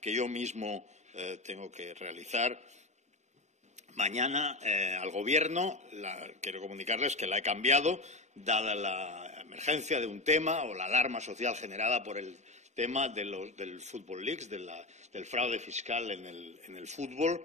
que yo mismo tengo que realizar. Mañana al Gobierno quiero comunicarles que la he cambiado, dada la emergencia de un tema o la alarma social generada por el tema del Football Leaks, del fraude fiscal en el fútbol,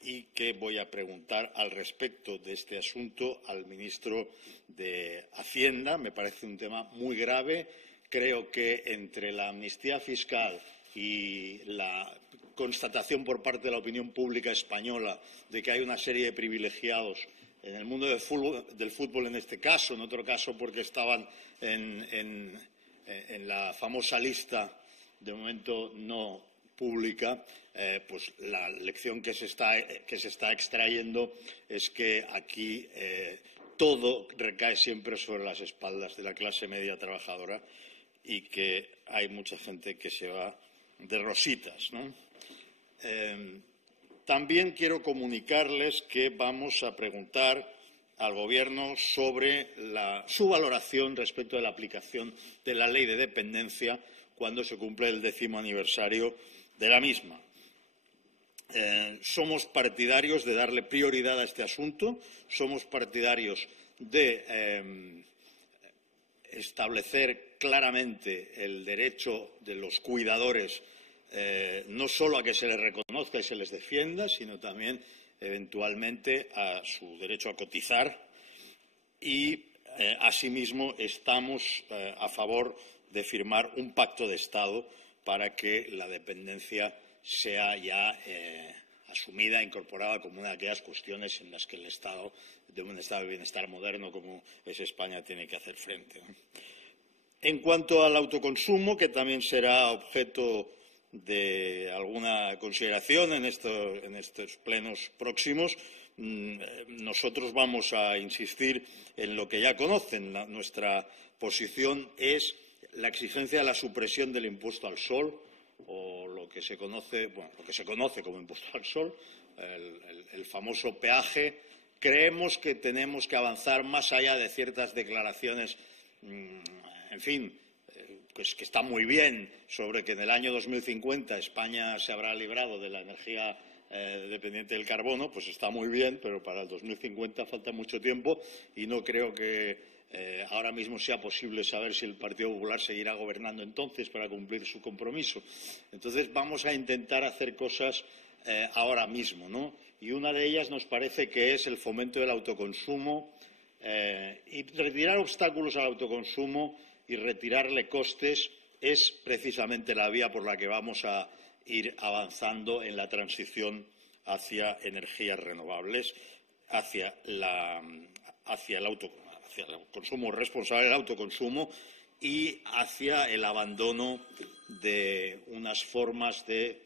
y que voy a preguntar al respecto de este asunto al ministro de Hacienda. Me parece un tema muy grave. Creo que entre la amnistía fiscal y la constatación por parte de la opinión pública española de que hay una serie de privilegiados en el mundo del fútbol en este caso, en otro caso porque estaban en la famosa lista de momento no pública, pues la lección que se está extrayendo es que aquí todo recae siempre sobre las espaldas de la clase media trabajadora y que hay mucha gente que se va de rositas, ¿no? También quiero comunicarles que vamos a preguntar al Gobierno sobre su valoración respecto de la aplicación de la Ley de Dependencia cuando se cumple el 10º aniversario de la misma. Somos partidarios de darle prioridad a este asunto, somos partidarios de establecer claramente el derecho de los cuidadores no solo a que se les reconozca y se les defienda, sino también, eventualmente, a su derecho a cotizar. Y, asimismo, estamos a favor de firmar un pacto de Estado para que la dependencia sea ya asumida, incorporada como una de aquellas cuestiones en las que el Estado, de un Estado de bienestar moderno como es España, tiene que hacer frente, ¿no? En cuanto al autoconsumo, que también será objeto de alguna consideración en estos plenos próximos, nosotros vamos a insistir en lo que ya conocen. Nuestra posición es la exigencia de la supresión del impuesto al sol, o lo que se conoce como impuesto al sol, el famoso peaje. Creemos que tenemos que avanzar más allá de ciertas declaraciones, en fin, pues que está muy bien, sobre que en el año 2050 España se habrá librado de la energía dependiente del carbono. Pues está muy bien, pero para el 2050 falta mucho tiempo y no creo que ahora mismo sea posible saber si el Partido Popular seguirá gobernando entonces para cumplir su compromiso. Entonces vamos a intentar hacer cosas ahora mismo, ¿no? Y una de ellas nos parece que es el fomento del autoconsumo y retirar obstáculos al autoconsumo y retirarle costes es precisamente la vía por la que vamos a ir avanzando en la transición hacia energías renovables, hacia el consumo responsable, el autoconsumo, y hacia el abandono de unas formas de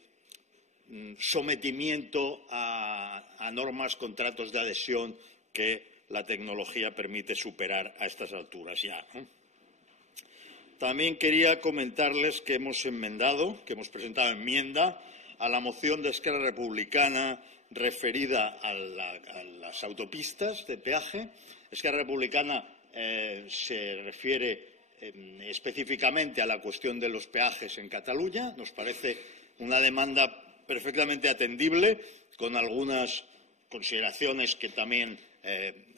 sometimiento a normas, contratos de adhesión que la tecnología permite superar a estas alturas ya, ¿no? También quería comentarles que hemos presentado enmienda a la moción de Esquerra Republicana referida a las autopistas de peaje. Esquerra Republicana se refiere específicamente a la cuestión de los peajes en Cataluña. Nos parece una demanda perfectamente atendible, con algunas consideraciones que también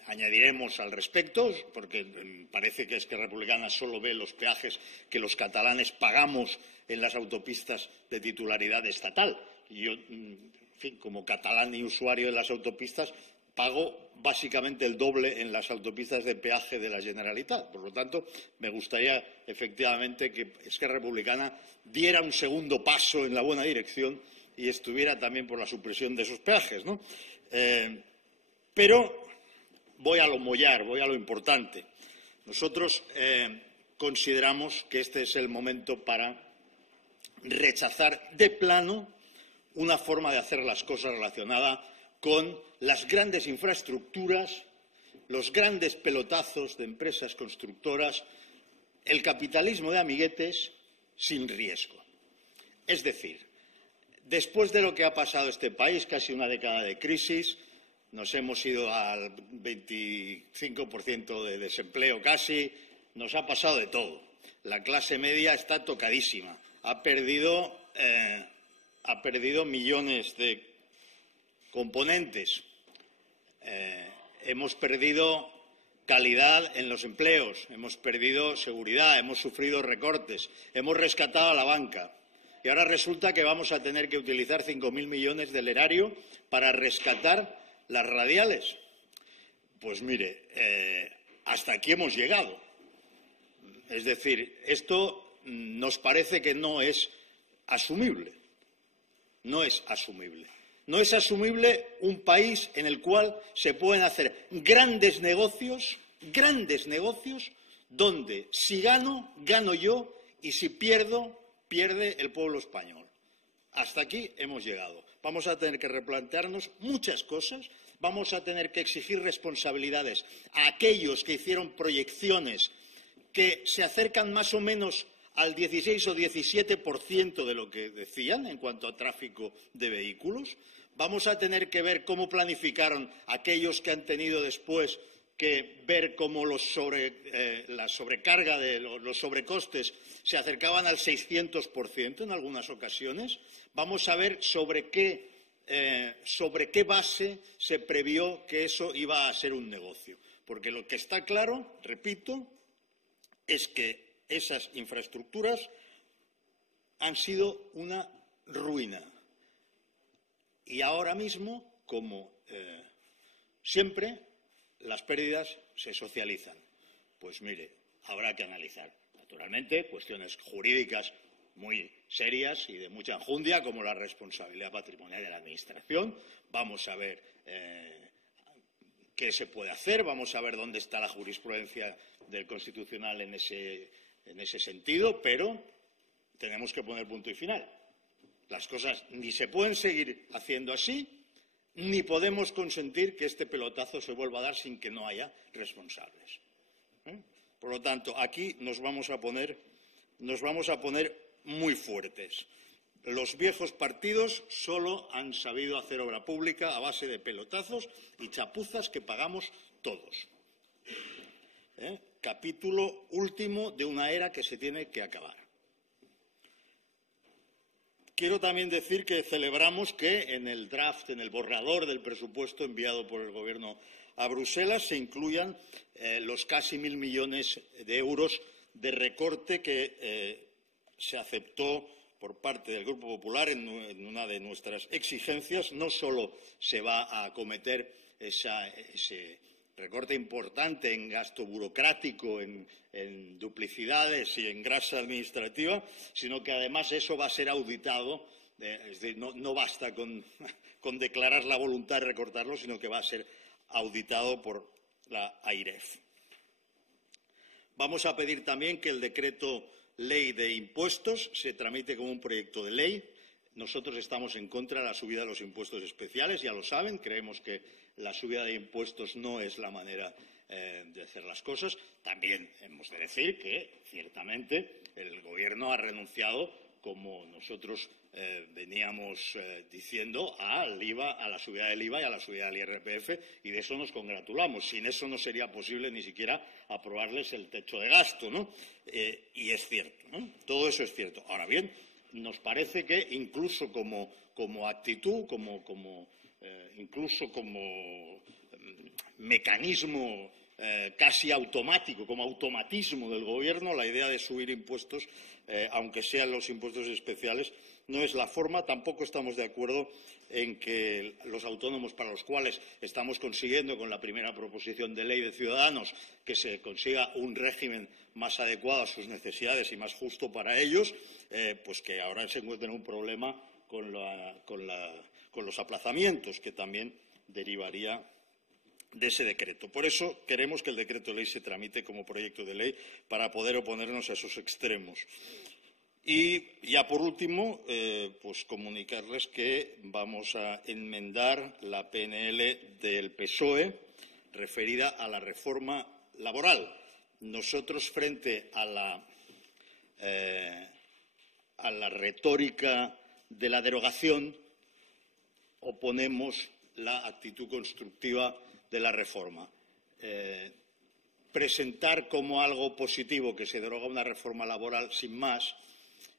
añadiremos al respecto, porque parece que Esquerra Republicana solo ve los peajes que los catalanes pagamos en las autopistas de titularidad estatal. Y yo, en fin, como catalán y usuario de las autopistas, pago básicamente el doble en las autopistas de peaje de la Generalitat. Por lo tanto, me gustaría efectivamente que Esquerra Republicana diera un segundo paso en la buena dirección y estuviera también por la supresión de esos peajes, ¿no? Pero voy a lo mollar, voy a lo importante. Nosotros consideramos que este es el momento para rechazar de plano una forma de hacer las cosas relacionada con las grandes infraestructuras, los grandes pelotazos de empresas constructoras, el capitalismo de amiguetes sin riesgo. Es decir, después de lo que ha pasado este país, casi una década de crisis, nos hemos ido al 25% de desempleo casi, nos ha pasado de todo. La clase media está tocadísima, ha perdido ha perdido millones de componentes. Hemos perdido calidad en los empleos, hemos perdido seguridad, hemos sufrido recortes, hemos rescatado a la banca. Y ahora resulta que vamos a tener que utilizar 5.000 millones del erario para rescatar las radiales. Pues mire, hasta aquí hemos llegado. Es decir, esto nos parece que no es asumible. No es asumible. No es asumible un país en el cual se pueden hacer grandes negocios, donde si gano, gano yo, y si pierdo, pierde el pueblo español. Hasta aquí hemos llegado. Vamos a tener que replantearnos muchas cosas, vamos a tener que exigir responsabilidades a aquellos que hicieron proyecciones que se acercan más o menos al 16 o 17% de lo que decían en cuanto a tráfico de vehículos. Vamos a tener que ver cómo planificaron aquellos que han tenido después que ver cómo la sobrecarga de los sobrecostes se acercaban al 600% en algunas ocasiones. Vamos a ver sobre qué base se previó que eso iba a ser un negocio. Porque lo que está claro, repito, es que esas infraestructuras han sido una ruina. Y ahora mismo, como siempre, las pérdidas se socializan. Pues mire, habrá que analizar, naturalmente, cuestiones jurídicas muy serias y de mucha enjundia, como la responsabilidad patrimonial de la Administración. Vamos a ver qué se puede hacer, vamos a ver dónde está la jurisprudencia del Constitucional en ese sentido, pero tenemos que poner punto y final. Las cosas ni se pueden seguir haciendo así, ni podemos consentir que este pelotazo se vuelva a dar sin que no haya responsables. Por lo tanto, aquí nos vamos a poner muy fuertes. Los viejos partidos solo han sabido hacer obra pública a base de pelotazos y chapuzas que pagamos todos. Capítulo último de una era que se tiene que acabar. Quiero también decir que celebramos que en el draft, en el borrador del presupuesto enviado por el Gobierno a Bruselas, se incluyan los casi 1.000 millones de euros de recorte que se aceptó por parte del Grupo Popular en una de nuestras exigencias. No solo se va a acometer ese recorte importante en gasto burocrático, en duplicidades y en grasa administrativa, sino que además eso va a ser auditado. Es decir, no basta con declarar la voluntad de recortarlo, sino que va a ser auditado por la AIREF. Vamos a pedir también que el decreto ley de impuestos se tramite como un proyecto de ley. Nosotros estamos en contra de la subida de los impuestos especiales, ya lo saben. Creemos que la subida de impuestos no es la manera de hacer las cosas. También hemos de decir que, ciertamente, el Gobierno ha renunciado, como nosotros veníamos diciendo, al IVA, a la subida del IVA y a la subida del IRPF, y de eso nos congratulamos. Sin eso no sería posible ni siquiera aprobarles el techo de gasto, ¿no? Y es cierto, ¿no? Todo eso es cierto. Ahora bien, nos parece que incluso como actitud, incluso como mecanismo casi automático, como automatismo del Gobierno, la idea de subir impuestos, aunque sean los impuestos especiales, no es la forma. Tampoco estamos de acuerdo en que los autónomos, para los cuales estamos consiguiendo con la primera proposición de ley de Ciudadanos que se consiga un régimen más adecuado a sus necesidades y más justo para ellos, pues que ahora se encuentren un problema con los aplazamientos, que también derivaría de ese decreto. Por eso queremos que el decreto de ley se tramite como proyecto de ley para poder oponernos a esos extremos. Y ya por último, pues comunicarles que vamos a enmendar la PNL del PSOE referida a la reforma laboral. Nosotros, frente a la retórica de la derogación, oponemos la actitud constructiva de la reforma. Presentar como algo positivo que se deroga una reforma laboral sin más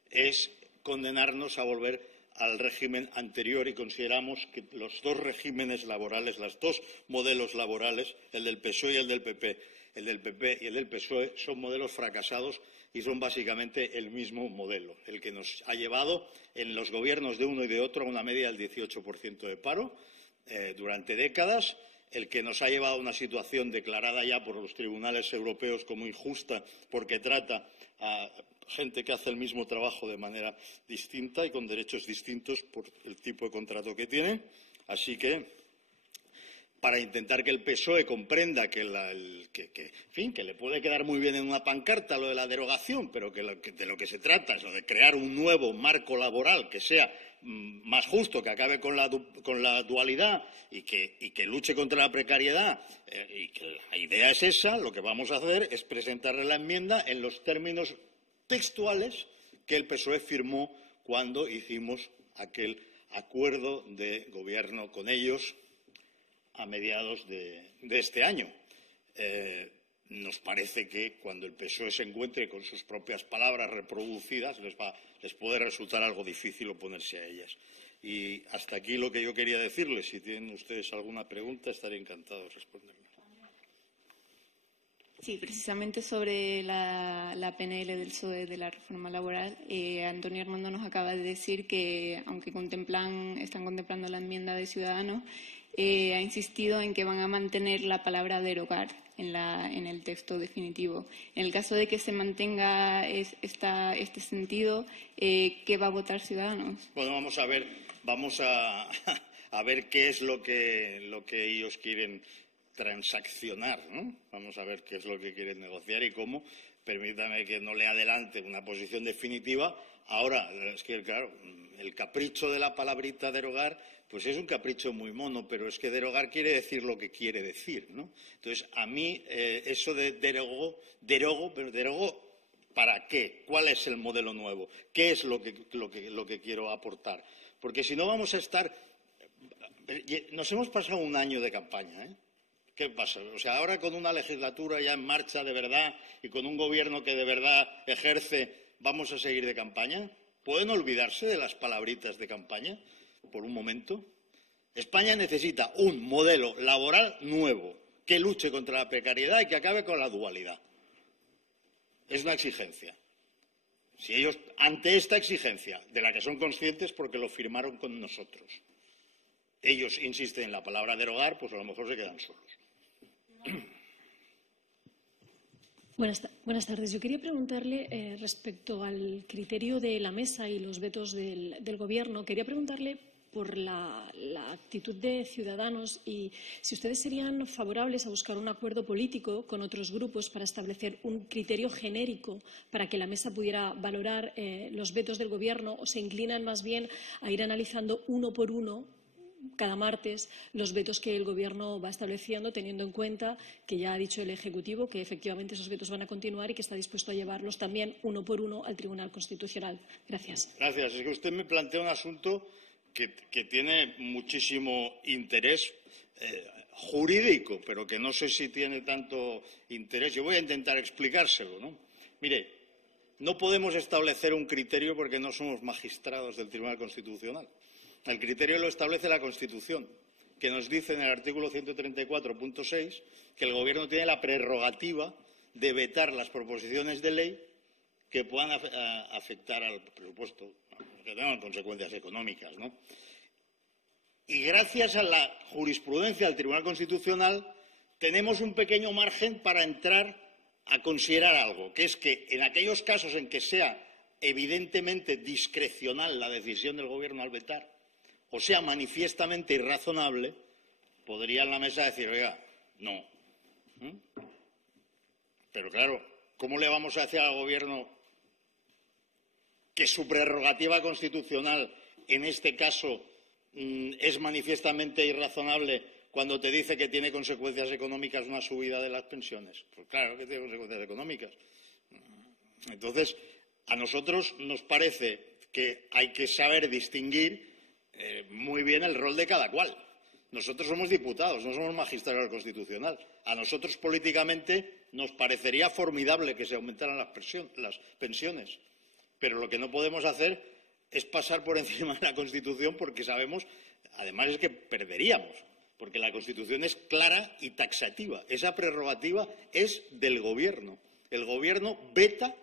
es condenarnos a volver al régimen anterior, y consideramos que los dos regímenes laborales, los dos modelos laborales, el del PSOE y el del PP, el del PP y el del PSOE, son modelos fracasados y son básicamente el mismo modelo, el que nos ha llevado en los gobiernos de uno y de otro a una media del 18% de paro durante décadas, el que nos ha llevado a una situación declarada ya por los tribunales europeos como injusta porque trata a gente que hace el mismo trabajo de manera distinta y con derechos distintos por el tipo de contrato que tiene. Así que, para intentar que el PSOE comprenda que le puede quedar muy bien en una pancarta lo de la derogación, pero que de lo que se trata es de crear un nuevo marco laboral que sea más justo, que acabe con la dualidad y que luche contra la precariedad, y que la idea es esa, lo que vamos a hacer es presentarle la enmienda en los términos textuales que el PSOE firmó cuando hicimos aquel acuerdo de gobierno con ellos a mediados de este año. Nos parece que cuando el PSOE se encuentre con sus propias palabras reproducidas les puede resultar algo difícil oponerse a ellas. Y hasta aquí lo que yo quería decirles. Si tienen ustedes alguna pregunta, estaré encantado de responderles. Sí, precisamente sobre la PNL del PSOE de la reforma laboral, Antonio Armando nos acaba de decir que, aunque están contemplando la enmienda de Ciudadanos, ha insistido en que van a mantener la palabra derogar en el texto definitivo. En el caso de que se mantenga este sentido, ¿qué va a votar Ciudadanos? Bueno, vamos a ver qué es lo que ellos quieren transaccionar, ¿no? Vamos a ver qué es lo que quieren negociar y cómo. Permítame que no le adelante una posición definitiva. Ahora, es que, claro, el capricho de la palabrita derogar, pues es un capricho muy mono, pero es que derogar quiere decir lo que quiere decir, ¿no? Entonces, a mí eso de derogo, pero derogo ¿para qué? ¿Cuál es el modelo nuevo? ¿Qué es lo que quiero aportar? Porque si no vamos a estar... Nos hemos pasado un año de campaña, ¿eh? ¿Qué pasa? O sea, ahora con una legislatura ya en marcha de verdad y con un gobierno que de verdad ejerce, ¿vamos a seguir de campaña? ¿Pueden olvidarse de las palabritas de campaña por un momento? España necesita un modelo laboral nuevo que luche contra la precariedad y que acabe con la dualidad. Es una exigencia. Si ellos, ante esta exigencia, de la que son conscientes porque lo firmaron con nosotros, ellos insisten en la palabra derogar, pues a lo mejor se quedan solos. Buenas tardes. Yo quería preguntarle respecto al criterio de la mesa y los vetos del Gobierno. Quería preguntarle por la actitud de Ciudadanos y si ustedes serían favorables a buscar un acuerdo político con otros grupos para establecer un criterio genérico para que la mesa pudiera valorar los vetos del Gobierno, o se inclinan más bien a ir analizando uno por uno cada martes los vetos que el Gobierno va estableciendo, teniendo en cuenta que ya ha dicho el Ejecutivo que efectivamente esos vetos van a continuar y que está dispuesto a llevarlos también uno por uno al Tribunal Constitucional. Gracias. Gracias. Es que usted me plantea un asunto que tiene muchísimo interés jurídico, pero que no sé si tiene tanto interés. Yo voy a intentar explicárselo, ¿no? Mire, no podemos establecer un criterio porque no somos magistrados del Tribunal Constitucional. El criterio lo establece la Constitución, que nos dice en el artículo 134.6 que el Gobierno tiene la prerrogativa de vetar las proposiciones de ley que puedan afectar al presupuesto, que tengan consecuencias económicas, ¿no? Y gracias a la jurisprudencia del Tribunal Constitucional tenemos un pequeño margen para entrar a considerar algo, que es que en aquellos casos en que sea evidentemente discrecional la decisión del Gobierno al vetar, o sea manifiestamente irrazonable, podría en la mesa decir, oiga, no. Pero claro, ¿cómo le vamos a decir al Gobierno que su prerrogativa constitucional en este caso es manifiestamente irrazonable cuando te dice que tiene consecuencias económicas una subida de las pensiones? Pues claro que tiene consecuencias económicas. Entonces, a nosotros nos parece que hay que saber distinguir muy bien el rol de cada cual. Nosotros somos diputados, no somos magistrados del Constitucional. A nosotros políticamente nos parecería formidable que se aumentaran las pensiones, pero lo que no podemos hacer es pasar por encima de la Constitución, porque sabemos, además, es que perderíamos, porque la Constitución es clara y taxativa. Esa prerrogativa es del Gobierno. El Gobierno veta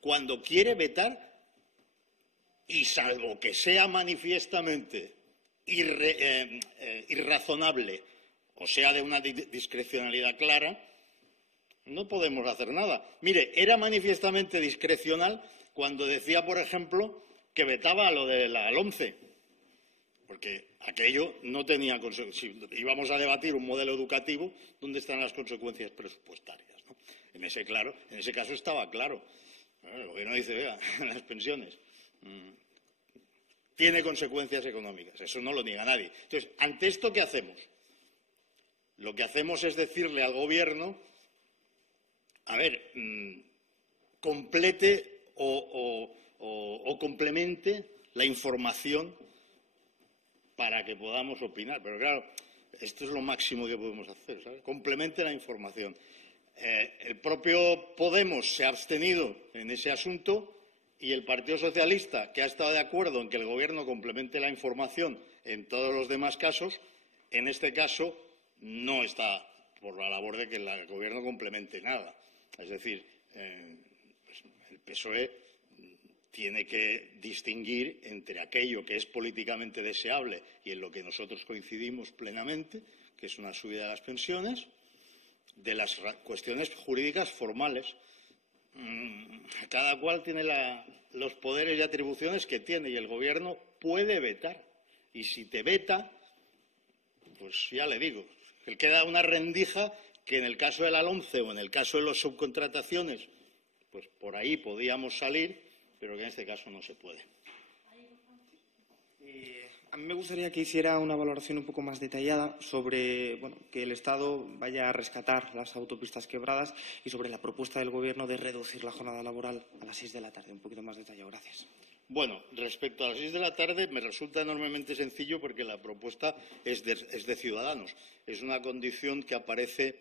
cuando quiere vetar y, salvo que sea manifiestamente irrazonable o sea de una discrecionalidad clara, no podemos hacer nada. Mire, era manifiestamente discrecional cuando decía, por ejemplo, que vetaba lo de la LOMCE, porque aquello no tenía consecuencias. Si íbamos a debatir un modelo educativo, ¿dónde están las consecuencias presupuestarias, ¿no? En ese caso estaba claro. El Gobierno dice, vea, las pensiones tiene consecuencias económicas, eso no lo niega nadie. Entonces, ante esto, ¿qué hacemos? Lo que hacemos es decirle al Gobierno, a ver, complete o complemente la información para que podamos opinar. Pero claro, esto es lo máximo que podemos hacer, ¿sabes? Complemente la información. El propio Podemos se ha abstenido en ese asunto y el Partido Socialista, que ha estado de acuerdo en que el Gobierno complemente la información en todos los demás casos, en este caso no está por la labor de que el Gobierno complemente nada. Es decir, pues el PSOE tiene que distinguir entre aquello que es políticamente deseable y en lo que nosotros coincidimos plenamente, que es una subida de las pensiones, de las cuestiones jurídicas formales. Cada cual tiene los poderes y atribuciones que tiene y el Gobierno puede vetar. Y si te veta, pues ya le digo, que queda una rendija que en el caso de la LOMCE o en el caso de las subcontrataciones, pues por ahí podíamos salir, pero que en este caso no se puede. A mí me gustaría que hiciera una valoración un poco más detallada sobre que el Estado vaya a rescatar las autopistas quebradas y sobre la propuesta del Gobierno de reducir la jornada laboral a las 6 de la tarde. Un poquito más detallado. Gracias. Bueno, respecto a las 6 de la tarde me resulta enormemente sencillo porque la propuesta es de Ciudadanos. Es una condición que aparece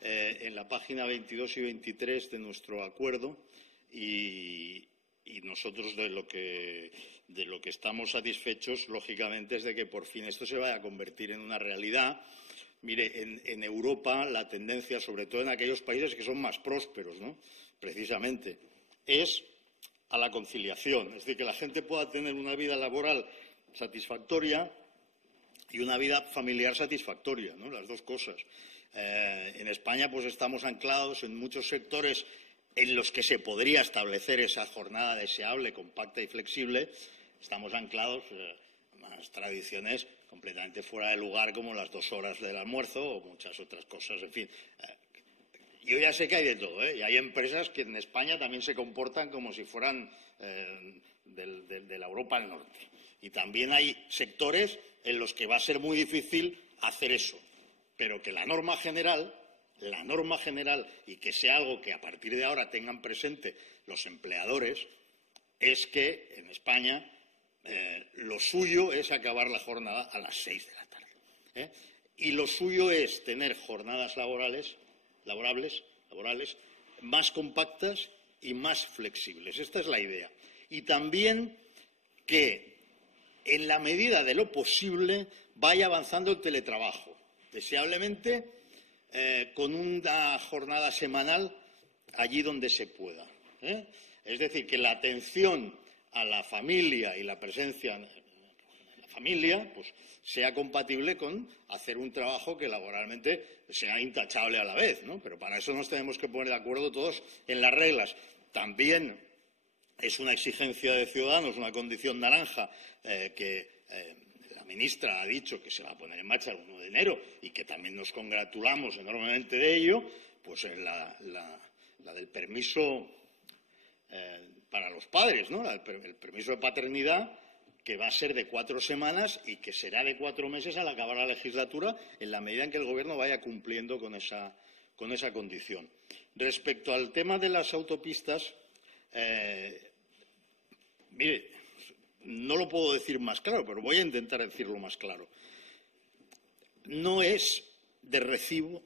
en la página 22 y 23 de nuestro acuerdo y nosotros de lo que estamos satisfechos, lógicamente, es de que por fin esto se vaya a convertir en una realidad. Mire, en Europa la tendencia, sobre todo en aquellos países que son más prósperos, ¿no?, precisamente, es a la conciliación. Es decir, que la gente pueda tener una vida laboral satisfactoria y una vida familiar satisfactoria, ¿no?, las dos cosas. En España, pues estamos anclados en muchos sectores en los que se podría establecer esa jornada deseable, compacta y flexible. Estamos anclados a unas tradiciones completamente fuera de lugar, como las 2 horas del almuerzo o muchas otras cosas. En fin, yo ya sé que hay de todo, ¿eh? Y hay empresas que en España también se comportan como si fueran de la Europa del Norte. Y también hay sectores en los que va a ser muy difícil hacer eso. Pero que la norma general, y que sea algo que a partir de ahora tengan presente los empleadores, es que en España lo suyo es acabar la jornada a las 6 de la tarde. Y lo suyo es tener jornadas laborales más compactas y más flexibles. Esta es la idea. Y también que, en la medida de lo posible, vaya avanzando el teletrabajo. Deseablemente, con una jornada semanal allí donde se pueda. Es decir, que la atención a la familia y la presencia en la familia pues sea compatible con hacer un trabajo que laboralmente sea intachable a la vez, ¿no? Pero para eso nos tenemos que poner de acuerdo todos en las reglas. También es una exigencia de Ciudadanos, una condición naranja que la ministra ha dicho que se va a poner en marcha el 1 de enero y que también nos congratulamos enormemente de ello, pues la del permiso para los padres, ¿no? El permiso de paternidad, que va a ser de 4 semanas y que será de 4 meses al acabar la legislatura, en la medida en que el Gobierno vaya cumpliendo con esa condición. Respecto al tema de las autopistas, mire, no lo puedo decir más claro, pero voy a intentar decirlo más claro. No es de recibo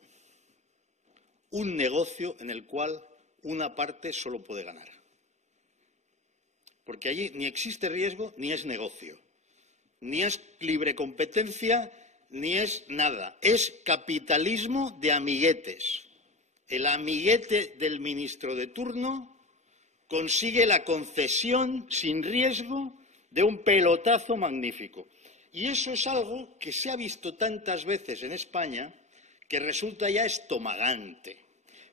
un negocio en el cual una parte solo puede ganar. porque allí ni existe riesgo ni es negocio, ni es libre competencia, ni es nada. Es capitalismo de amiguetes. El amiguete del ministro de turno consigue la concesión sin riesgo de un pelotazo magnífico. Y eso es algo que se ha visto tantas veces en España que resulta ya estomagante,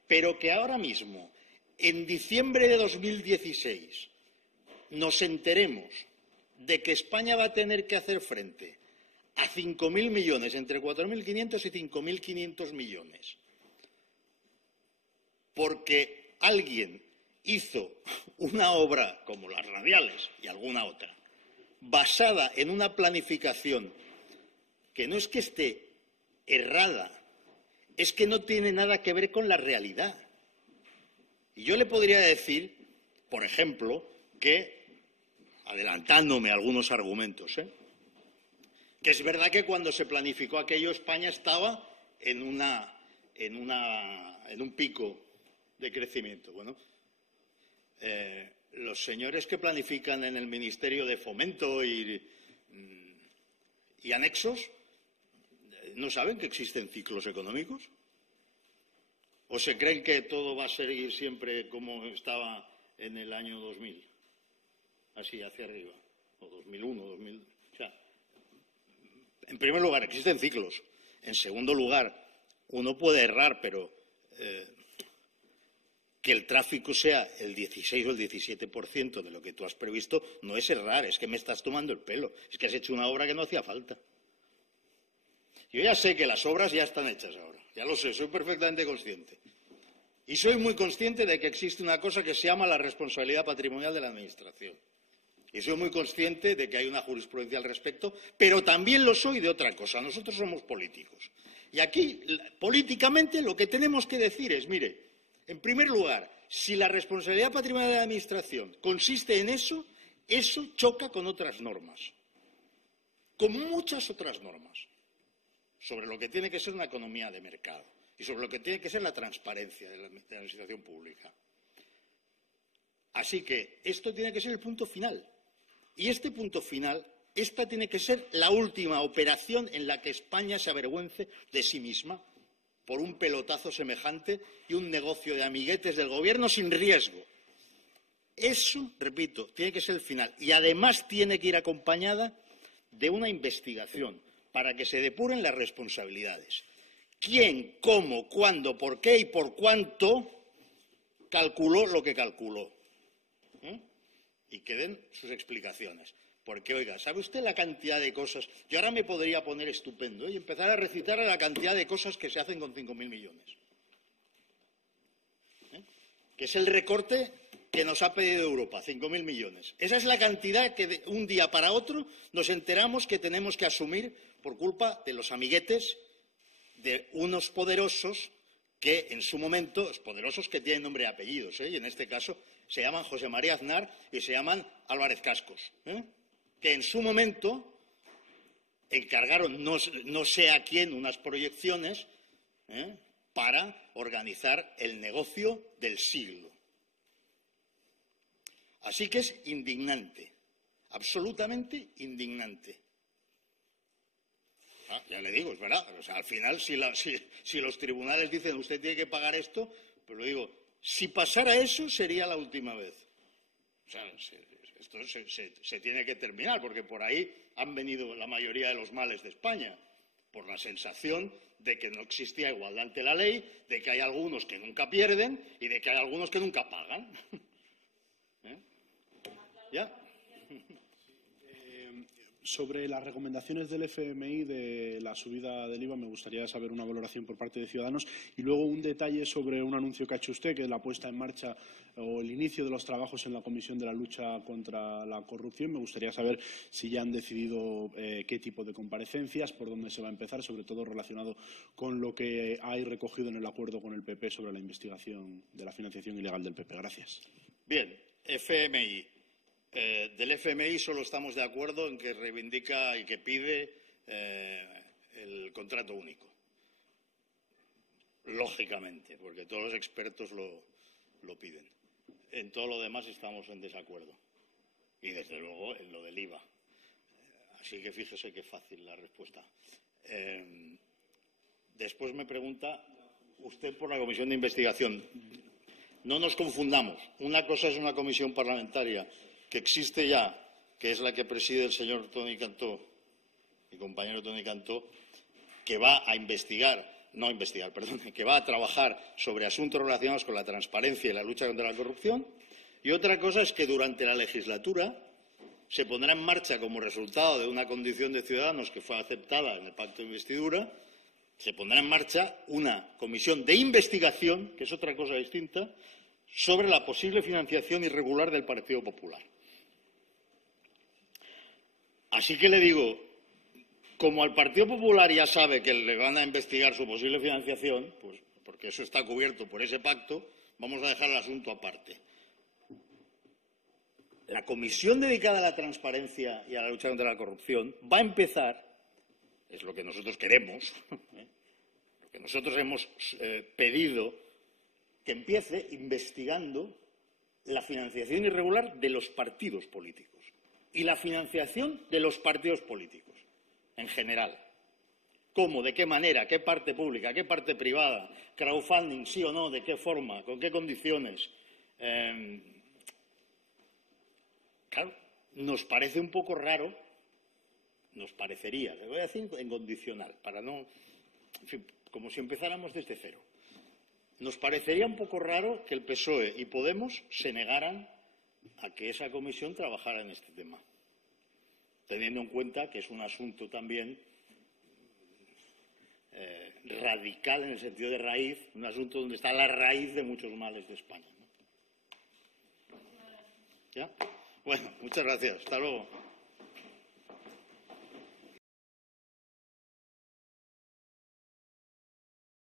pero que ahora mismo, en diciembre de 2016, nos enteremos de que España va a tener que hacer frente a 5.000 millones, entre 4.500 y 5.500 millones, porque alguien hizo una obra como las radiales y alguna otra, basada en una planificación que no es que esté errada, es que no tiene nada que ver con la realidad. Y yo le podría decir, por ejemplo, que, adelantándome a algunos argumentos, que es verdad que cuando se planificó aquello España estaba en un pico de crecimiento. Bueno, los señores que planifican en el Ministerio de Fomento y anexos, ¿no saben que existen ciclos económicos? ¿O se creen que todo va a seguir siempre como estaba en el año 2000? Así, hacia arriba. O 2001, 2000. O sea, en primer lugar, existen ciclos. En segundo lugar, uno puede errar, pero que el tráfico sea el 16 o el 17% de lo que tú has previsto no es errar, es que me estás tomando el pelo. Es que has hecho una obra que no hacía falta. Yo ya sé que las obras ya están hechas ahora, ya lo sé, soy perfectamente consciente. Y soy muy consciente de que existe una cosa que se llama la responsabilidad patrimonial de la Administración. Y soy muy consciente de que hay una jurisprudencia al respecto, pero también lo soy de otra cosa. Nosotros somos políticos. Y aquí, políticamente, lo que tenemos que decir es, mire, en primer lugar, si la responsabilidad patrimonial de la Administración consiste en eso, eso choca con otras normas, con muchas otras normas, sobre lo que tiene que ser una economía de mercado y sobre lo que tiene que ser la transparencia de la administración pública. Así que esto tiene que ser el punto final. Y este punto final, esta tiene que ser la última operación en la que España se avergüence de sí misma por un pelotazo semejante y un negocio de amiguetes del gobierno sin riesgo. Eso, repito, tiene que ser el final. Y además tiene que ir acompañada de una investigación para que se depuren las responsabilidades. ¿Quién, cómo, cuándo, por qué y por cuánto calculó lo que calculó? Y que den sus explicaciones. Porque, oiga, ¿sabe usted la cantidad de cosas? Yo ahora me podría poner estupendo y empezar a recitar la cantidad de cosas que se hacen con 5.000 millones. Que es el recorte que nos ha pedido Europa, 5.000 millones. Esa es la cantidad que de un día para otro nos enteramos que tenemos que asumir por culpa de los amiguetes de unos poderosos que en su momento, los poderosos que tienen nombre y apellidos, y en este caso se llaman José María Aznar y se llaman Álvarez Cascos, que en su momento encargaron no sé a quién unas proyecciones para organizar el negocio del siglo. Así que es indignante, absolutamente indignante. Ya le digo, es verdad. O sea, al final, si los tribunales dicen usted tiene que pagar esto, pues lo digo, si pasara eso sería la última vez. O sea, esto se tiene que terminar, porque por ahí han venido la mayoría de los males de España, por la sensación de que no existía igualdad ante la ley, de que hay algunos que nunca pierden y de que hay algunos que nunca pagan. ¿Ya? Sobre las recomendaciones del FMI de la subida del IVA, me gustaría saber una valoración por parte de Ciudadanos y luego un detalle sobre un anuncio que ha hecho usted, que es la puesta en marcha o el inicio de los trabajos en la Comisión de la Lucha contra la Corrupción. Me gustaría saber si ya han decidido qué tipo de comparecencias, por dónde se va a empezar, sobre todo relacionado con lo que hay recogido en el acuerdo con el PP sobre la investigación de la financiación ilegal del PP. Gracias. Bien, FMI. Del FMI solo estamos de acuerdo en que reivindica y que pide el contrato único. Lógicamente, porque todos los expertos lo piden. En todo lo demás estamos en desacuerdo. y, desde luego, en lo del IVA. Así que fíjese qué fácil la respuesta. Después me pregunta usted por la comisión de investigación. No nos confundamos. Una cosa es una comisión parlamentaria que existe ya, que es la que preside el señor Toni Cantó, mi compañero Toni Cantó, que va a que va a trabajar sobre asuntos relacionados con la transparencia y la lucha contra la corrupción. Y otra cosa es que durante la legislatura se pondrá en marcha, como resultado de una condición de ciudadanos que fue aceptada en el pacto de investidura, se pondrá en marcha una comisión de investigación, que es otra cosa distinta, sobre la posible financiación irregular del Partido Popular. Así que le digo, como al Partido Popular ya sabe que le van a investigar su posible financiación, pues porque eso está cubierto por ese pacto, vamos a dejar el asunto aparte. La comisión dedicada a la transparencia y a la lucha contra la corrupción va a empezar, es lo que nosotros queremos, lo que nosotros hemos pedido, que empiece investigando la financiación irregular de los partidos políticos y la financiación de los partidos políticos en general. ¿Cómo? ¿De qué manera? ¿Qué parte pública? ¿Qué parte privada? ¿Crowdfunding? ¿Sí o no? ¿De qué forma? ¿Con qué condiciones? Claro, nos parece un poco raro, nos parecería, le voy a decir en condicional, para no, en fin, como si empezáramos desde cero. Nos parecería un poco raro que el PSOE y Podemos se negaran a que esa comisión trabajara en este tema, teniendo en cuenta que es un asunto también radical en el sentido de raíz, un asunto donde está la raíz de muchos males de España, ¿no? ¿Ya? Bueno, muchas gracias. Hasta luego.